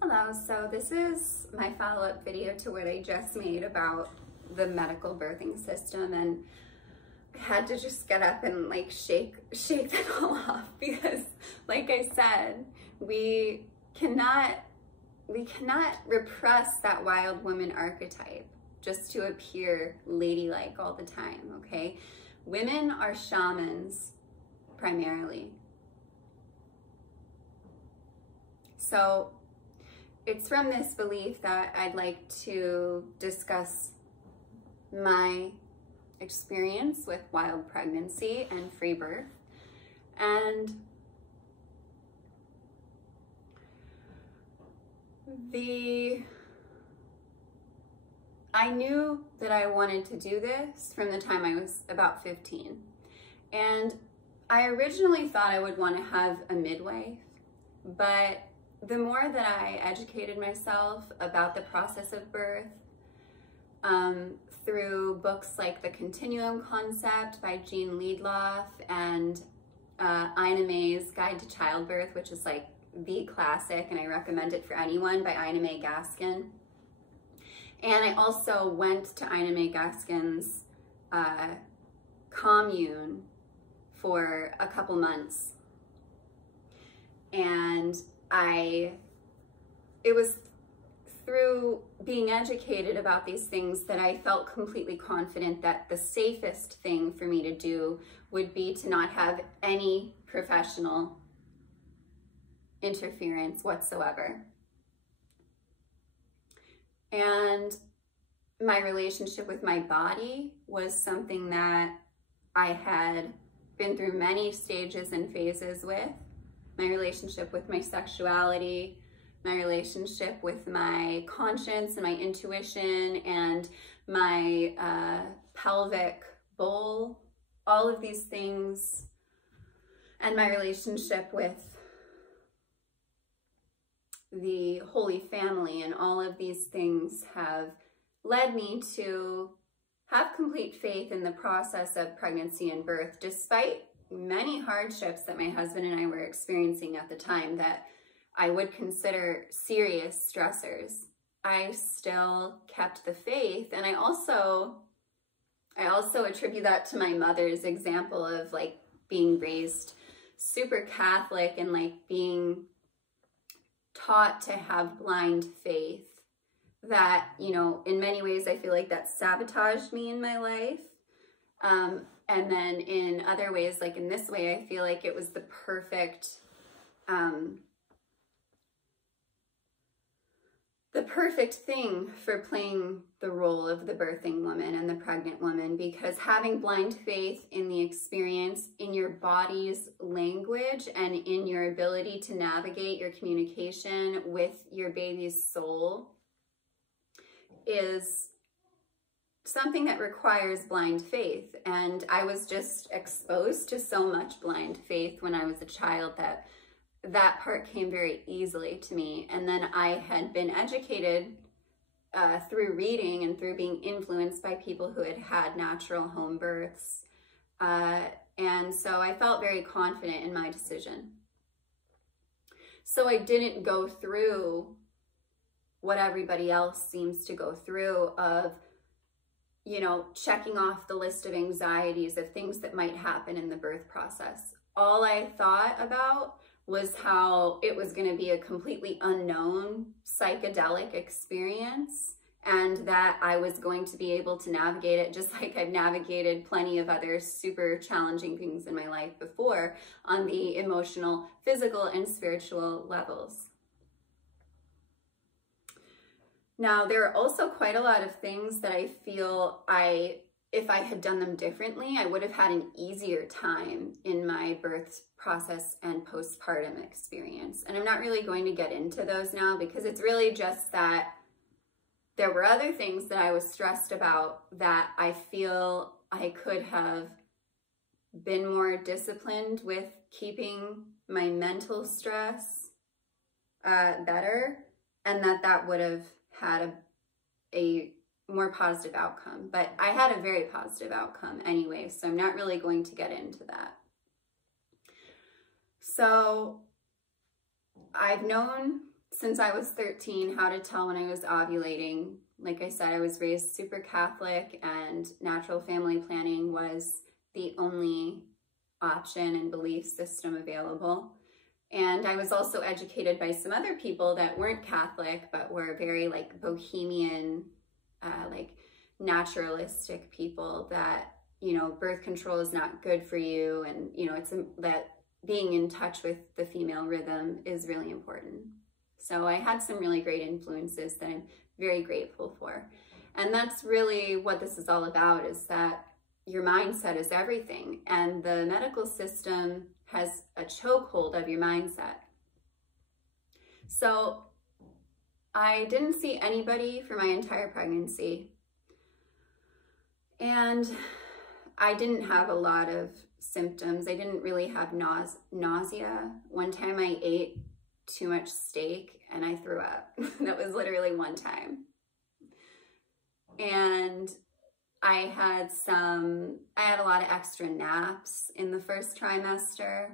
Hello, so this is my follow-up video to what I just made about the medical birthing system, and I had to just get up and like shake that all off because, like I said, we cannot repress that wild woman archetype just to appear ladylike all the time, okay? Women are shamans primarily. So it's from this belief that I'd like to discuss my experience with wild pregnancy and free birth. And I knew that I wanted to do this from the time I was about 15. And I originally thought I would want to have a midwife, but the more that I educated myself about the process of birth, through books like The Continuum Concept by Jean Liedloff and Ina May's Guide to Childbirth, which is like the classic, and I recommend it for anyone, by Ina May Gaskin. And I also went to Ina May Gaskin's commune for a couple months. And it was through being educated about these things that I felt completely confident that the safest thing for me to do would be to not have any professional interference whatsoever. And my relationship with my body was something that I had been through many stages and phases with. My relationship with my sexuality, my relationship with my conscience and my intuition and my pelvic bowl, all of these things, and my relationship with the Holy Family, and all of these things have led me to have complete faith in the process of pregnancy and birth, despite many hardships that my husband and I were experiencing at the time that I would consider serious stressors. I still kept the faith, and I also attribute that to my mother's example of like being raised super Catholic and like being taught to have blind faith that, you know, in many ways I feel like that sabotaged me in my life. And then in other ways, like in this way, I feel like it was the perfect thing for playing the role of the birthing woman and the pregnant woman, because having blind faith in the experience, in your body's language, and in your ability to navigate your communication with your baby's soul is something that requires blind faith. And I was just exposed to so much blind faith when I was a child that part came very easily to me. And then I had been educated through reading and through being influenced by people who had had natural home births. And so I felt very confident in my decision. So I didn't go through what everybody else seems to go through of, you know, checking off the list of anxieties of things that might happen in the birth process. All I thought about was how it was going to be a completely unknown psychedelic experience, and that I was going to be able to navigate it just like I've navigated plenty of other super challenging things in my life before on the emotional, physical, and spiritual levels. Now, there are also quite a lot of things that I feel if I had done them differently, I would have had an easier time in my birth process and postpartum experience. And I'm not really going to get into those now, because it's really just that there were other things that I was stressed about that I feel I could have been more disciplined with keeping my mental stress better, and that would have had a more positive outcome. But I had a very positive outcome anyway, so I'm not really going to get into that. So I've known since I was 13 how to tell when I was ovulating. Like I said, I was raised super Catholic, and natural family planning was the only option and belief system available. And I was also educated by some other people that weren't Catholic, but were very like bohemian, like naturalistic people, that, you know, birth control is not good for you. And, you know, it's that being in touch with the female rhythm is really important. So I had some really great influences that I'm very grateful for. And that's really what this is all about, is that your mindset is everything. And the medical system has a chokehold of your mindset. So I didn't see anybody for my entire pregnancy. And I didn't have a lot of symptoms. I didn't really have nausea. One time I ate too much steak and I threw up. That was literally one time. And I had a lot of extra naps in the first trimester,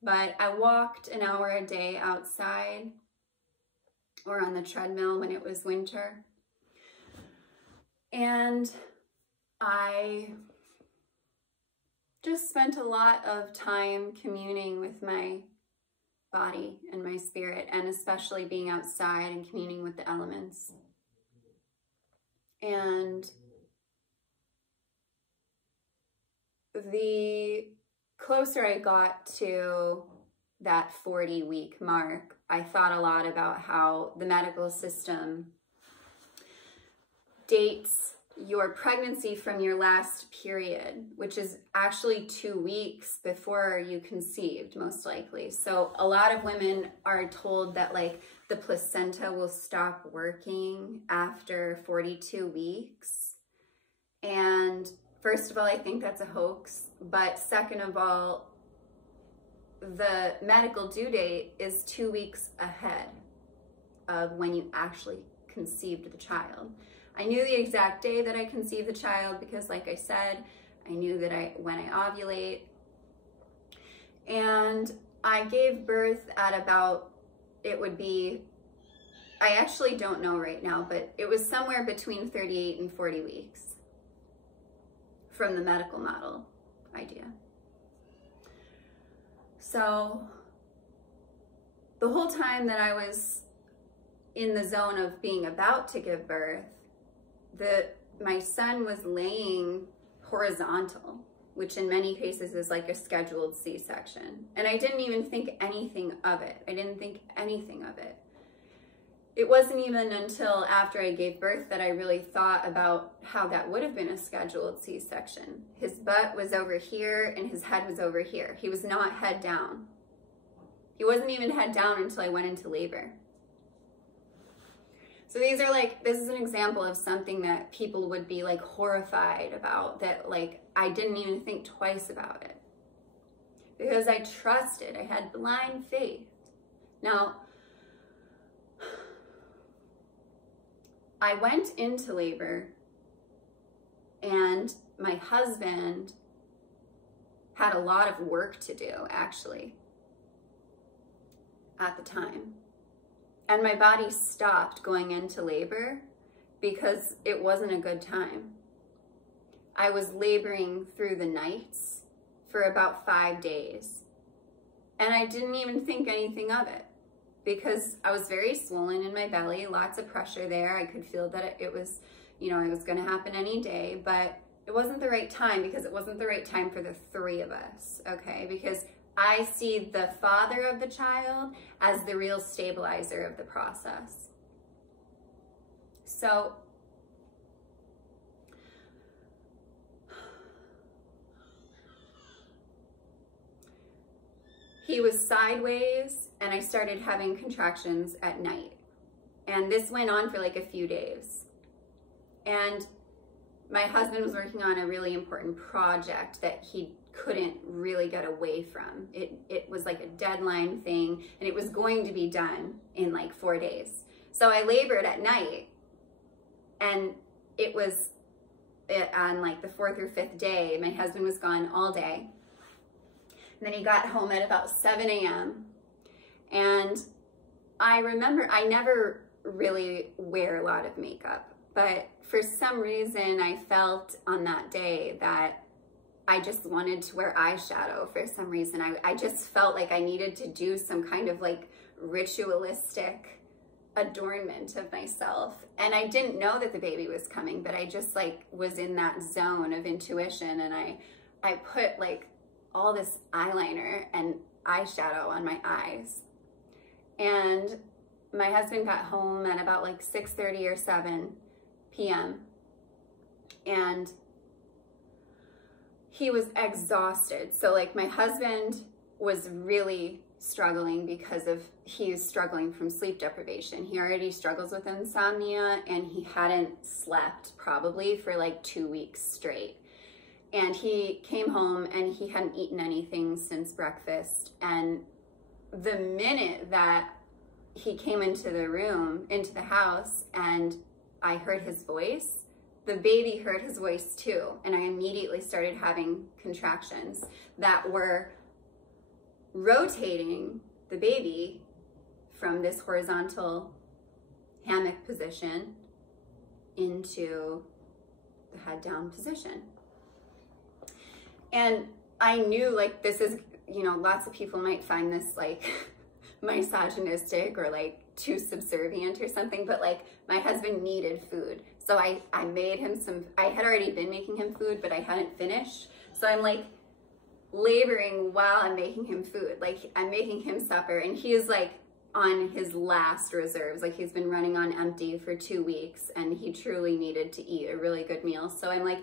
but I walked an hour a day outside or on the treadmill when it was winter. And I just spent a lot of time communing with my body and my spirit, and especially being outside and communing with the elements. And the closer I got to that 40-week mark, I thought a lot about how the medical system dates your pregnancy from your last period, which is actually 2 weeks before you conceived, most likely. So a lot of women are told that like the placenta will stop working after 42 weeks. And first of all, I think that's a hoax. But second of all, the medical due date is 2 weeks ahead of when you actually conceived the child. I knew the exact day that I conceived the child because, like I said, I knew that when I ovulate. And I gave birth at about, I actually don't know right now, but it was somewhere between 38 and 40 weeks from the medical model idea. So the whole time that I was in the zone of being about to give birth, my son was laying horizontal, which in many cases is like a scheduled C-section. And I didn't even think anything of it. I didn't think anything of it. It wasn't even until after I gave birth that I really thought about how that would have been a scheduled C-section. His butt was over here and his head was over here. He was not head down. He wasn't even head down until I went into labor. So this is an example of something that people would be like horrified about, that like I didn't even think twice about it. Because I trusted, I had blind faith. Now, I went into labor and my husband had a lot of work to do, actually, at the time. And my body stopped going into labor because it wasn't a good time. I was laboring through the nights for about 5 days. And I didn't even think anything of it because I was very swollen in my belly, lots of pressure there. I could feel that it was, it was going to happen any day, but it wasn't the right time because it wasn't the right time for the three of us, okay? Because I see the father of the child as the real stabilizer of the process. So he was sideways and I started having contractions at night. And this went on for like a few days. And my husband was working on a really important project that he couldn't really get away from. It was like a deadline thing and it was going to be done in like 4 days. So I labored at night and it was on like the 4th or 5th day, my husband was gone all day. And then he got home at about 7 a.m. and I remember I never really wear a lot of makeup, but for some reason I felt on that day that I just wanted to wear eyeshadow for some reason. I just felt like I needed to do some kind of like ritualistic adornment of myself. And I didn't know that the baby was coming, but I just like was in that zone of intuition, and I put like all this eyeliner and eyeshadow on my eyes. And my husband got home at about like 6:30 or 7 p.m. and he was exhausted. So like my husband was really struggling because he's struggling from sleep deprivation. He already struggles with insomnia, and he hadn't slept probably for like 2 weeks straight. And he came home and he hadn't eaten anything since breakfast. And the minute that he came into the room, into the house, and I heard his voice, the baby heard his voice too. And I immediately started having contractions that were rotating the baby from this horizontal hammock position into the head down position. And I knew like this is, you know, lots of people might find this like misogynistic or like too subservient or something, but like my husband needed food. So I made him some, I had already been making him food, but I hadn't finished. So I'm like laboring while I'm making him food. Like I'm making him supper, and he is like on his last reserves. Like he's been running on empty for 2 weeks, and he truly needed to eat a really good meal. So I'm like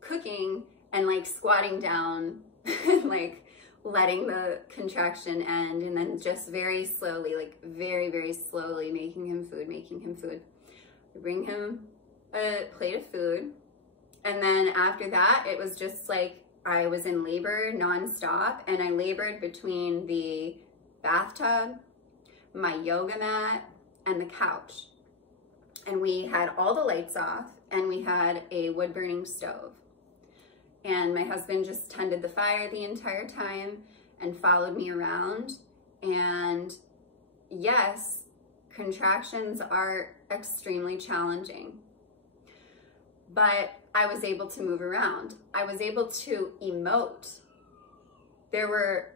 cooking and like squatting down and like letting the contraction end, and then just very slowly, like very, very slowly making him food. I bring him a plate of food. And then after that, it was just like I was in labor nonstop, and I labored between the bathtub, my yoga mat, and the couch. And we had all the lights off, and we had a wood burning stove. And my husband just tended the fire the entire time and followed me around. And yes, contractions are extremely challenging, but I was able to move around. I was able to emote. There were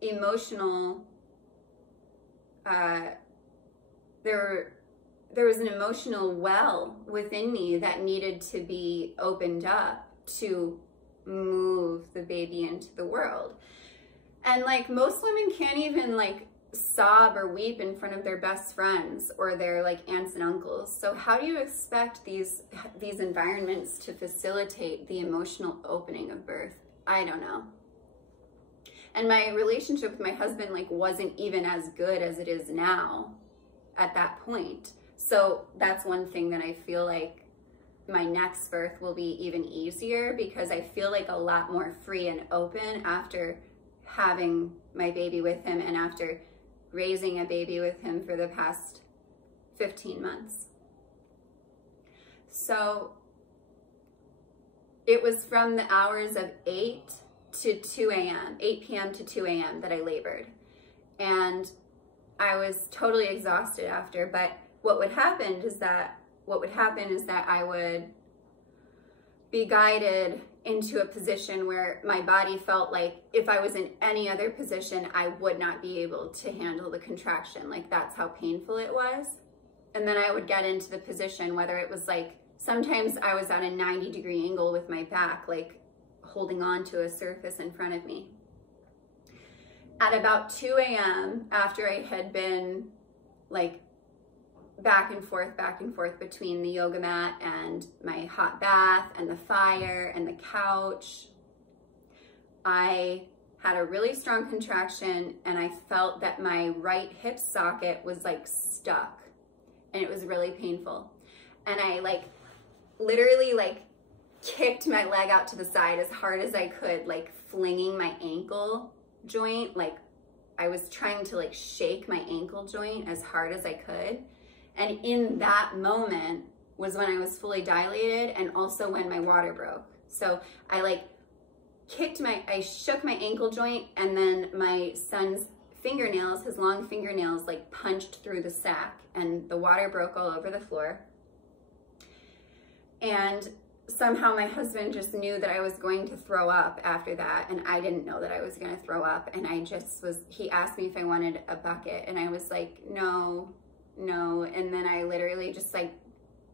emotional, there was an emotional well within me that needed to be opened up to move the baby into the world. And like most women can't even like sob or weep in front of their best friends or their like aunts and uncles. So how do you expect these environments to facilitate the emotional opening of birth? I don't know. And my relationship with my husband like wasn't even as good as it is now at that point. So that's one thing that I feel like my next birth will be even easier, because I feel like a lot more free and open after having my baby with him and after raising a baby with him for the past 15 months. So it was from the hours of 8 to 2 a.m., 8 p.m. to 2 a.m. that I labored. And I was totally exhausted after, but what would happen is that I would be guided into a position where my body felt like if I was in any other position, I would not be able to handle the contraction. Like that's how painful it was. And then I would get into the position, whether it was like, sometimes I was at a 90-degree angle with my back, like holding on to a surface in front of me. At about 2 a.m., after I had been like back and forth between the yoga mat and my hot bath and the fire and the couch, I had a really strong contraction, and I felt that my right hip socket was like stuck, and it was really painful. And I like literally like kicked my leg out to the side as hard as I could, like flinging my ankle joint. Like I was trying to like shake my ankle joint as hard as I could. And in that moment was when I was fully dilated, and also when my water broke. So I like I shook my ankle joint, and then my son's fingernails, his long fingernails, like punched through the sack, and the water broke all over the floor. And somehow my husband just knew that I was going to throw up after that, and I didn't know that I was going to throw up. And he asked me if I wanted a bucket, and I was like, no. And then I literally just like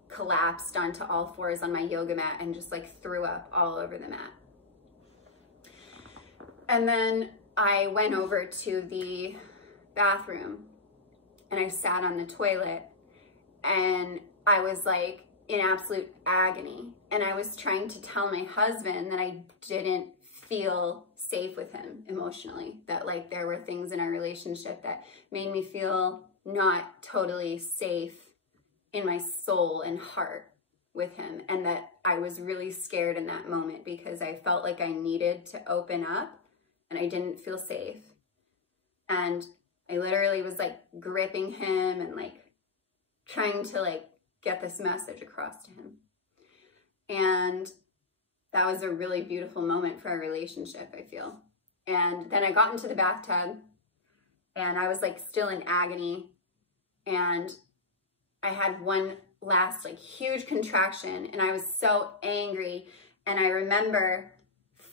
collapsed onto all fours on my yoga mat and just like threw up all over the mat. And then I went over to the bathroom and I sat on the toilet, and I was like in absolute agony. And I was trying to tell my husband that I didn't feel safe with him emotionally, that like there were things in our relationship that made me feel not totally safe in my soul and heart with him, and that I was really scared in that moment because I felt like I needed to open up and I didn't feel safe. And I literally was like gripping him and like trying to like get this message across to him. And that was a really beautiful moment for our relationship, I feel. And then I got into the bathtub and I was like still in agony, and I had one last like huge contraction, and I was so angry. And I remember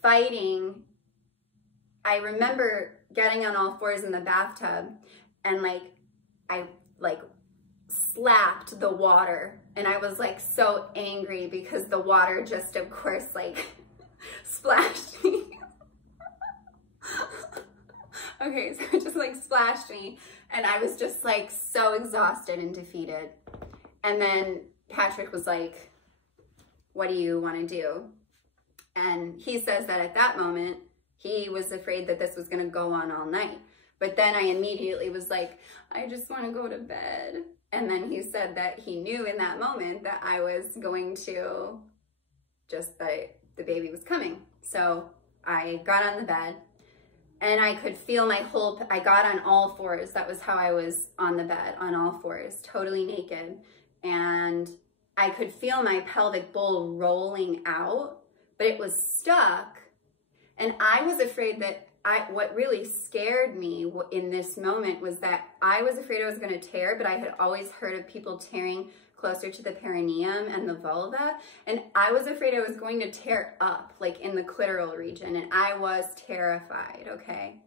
fighting. I remember getting on all fours in the bathtub, and like I like slapped the water, and I was like so angry because the water just of course like splashed me. Okay, so it just like splashed me, and I was just like so exhausted and defeated. And then Patrick was like, what do you want to do? And he says that at that moment, he was afraid that this was going to go on all night. But then I immediately was like, I just want to go to bed. And then he said that he knew in that moment that I was going to that the baby was coming. So I got on the bed, and I could feel I got on all fours. That was how I was on the bed, on all fours, totally naked. And I could feel my pelvic bowl rolling out, but it was stuck. And I was afraid that what really scared me in this moment was that I was afraid I was going to tear, but I had always heard of people tearing closer to the perineum and the vulva. And I was afraid I was going to tear up, like in the clitoral region. And I was terrified, okay?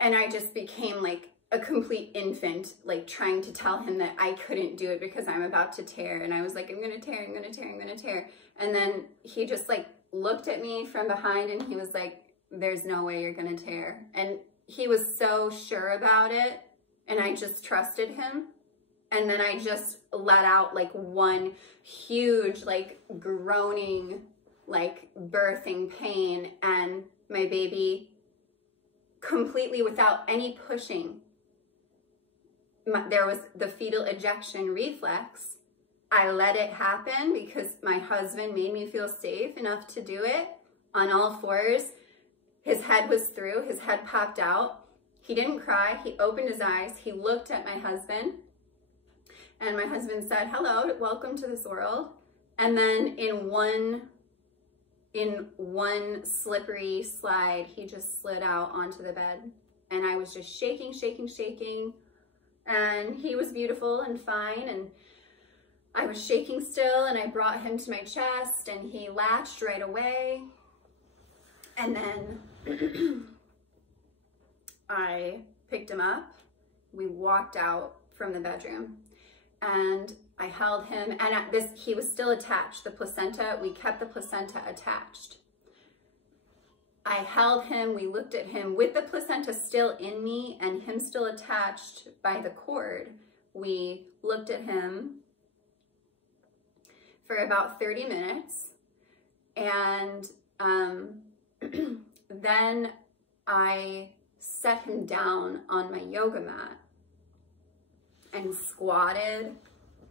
And I just became like a complete infant, like trying to tell him that I couldn't do it because I'm about to tear. And I was like, I'm going to tear, I'm going to tear, I'm going to tear. And then he just like looked at me from behind, and he was like, there's no way you're going to tear. And he was so sure about it, and I just trusted him. And then I just let out like one huge like groaning, like birthing pain, and my baby completely without any pushing. There was the fetal ejection reflex. I let it happen because my husband made me feel safe enough to do it on all fours. His head was through, his head popped out. He didn't cry, he opened his eyes, he looked at my husband, and my husband said, hello, welcome to this world. And then in one slippery slide, he just slid out onto the bed. And I was just shaking, shaking, shaking. And he was beautiful and fine. And I was shaking still, and I brought him to my chest, and he latched right away. And then I picked him up. We walked out from the bedroom, and I held him, and he was still attached. The placenta, we kept the placenta attached. I held him, we looked at him with the placenta still in me and him still attached by the cord. We looked at him for about 30 minutes, and then I set him down on my yoga mat and squatted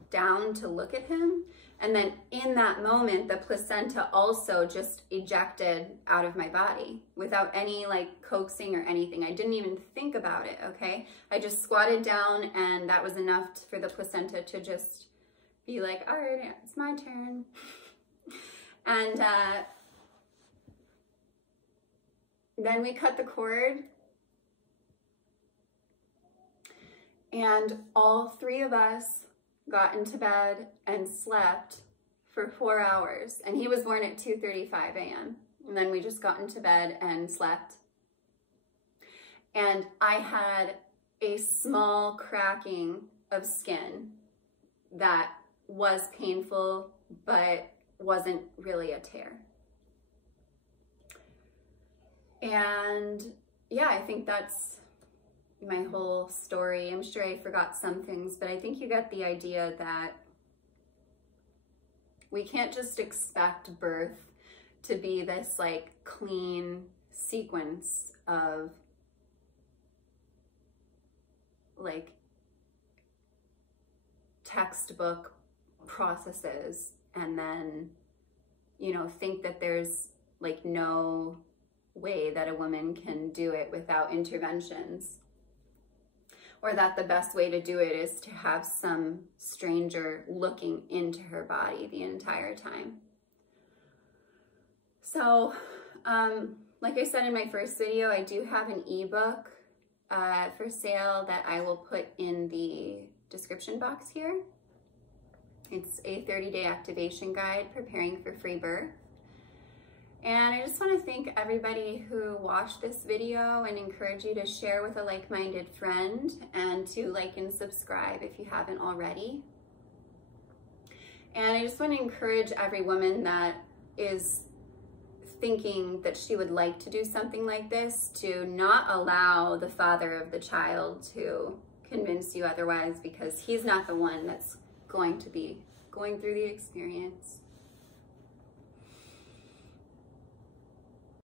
down to look at him. And then in that moment, the placenta also just ejected out of my body without any like coaxing or anything. I didn't even think about it, okay? I just squatted down, and that was enough for the placenta to just be like, all right, it's my turn. And then we cut the cord, And all three of us got into bed and slept for 4 hours. And he was born at 2:35 a.m. And then we just got into bed and slept. And I had a small cracking of skin that was painful, but wasn't really a tear. And yeah, I think that's my whole story. I'm sure I forgot some things, but I think you get the idea that we can't just expect birth to be this like clean sequence of like textbook processes and then, you know, think that there's like no way that a woman can do it without interventions, or that the best way to do it is to have some stranger looking into her body the entire time. So, like I said in my first video, I do have an ebook for sale that I will put in the description box here. It's a 30-day activation guide, preparing for free birth. And I just want to thank everybody who watched this video and encourage you to share with a like-minded friend and to like and subscribe if you haven't already. And I just want to encourage every woman that is thinking that she would like to do something like this to not allow the father of the child to convince you otherwise, because he's not the one that's going to be going through the experience.